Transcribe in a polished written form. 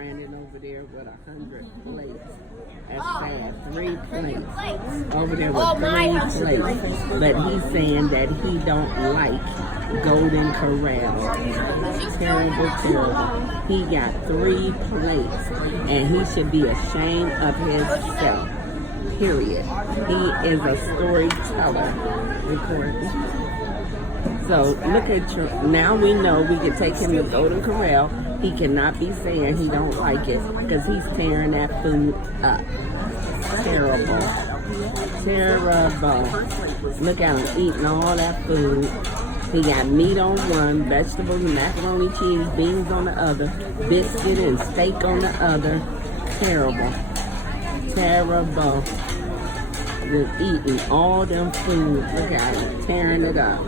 Brandon over there with 100 plates. That's sad. 3 plates. Over there with 3 plates. But he's saying that he don't like Golden Corral. Terrible, terrible. He got 3 plates. And he should be ashamed of himself. Period. He is a storyteller. Recording. So look at your, now we know we can take him to Golden Corral. He cannot be saying he don't like it because he's tearing that food up. Terrible. Terrible. Look at him eating all that food. He got meat on one, vegetables, macaroni, cheese, beans on the other, biscuit and steak on the other. Terrible. Terrible. Just eating all them food. Look at him tearing it up.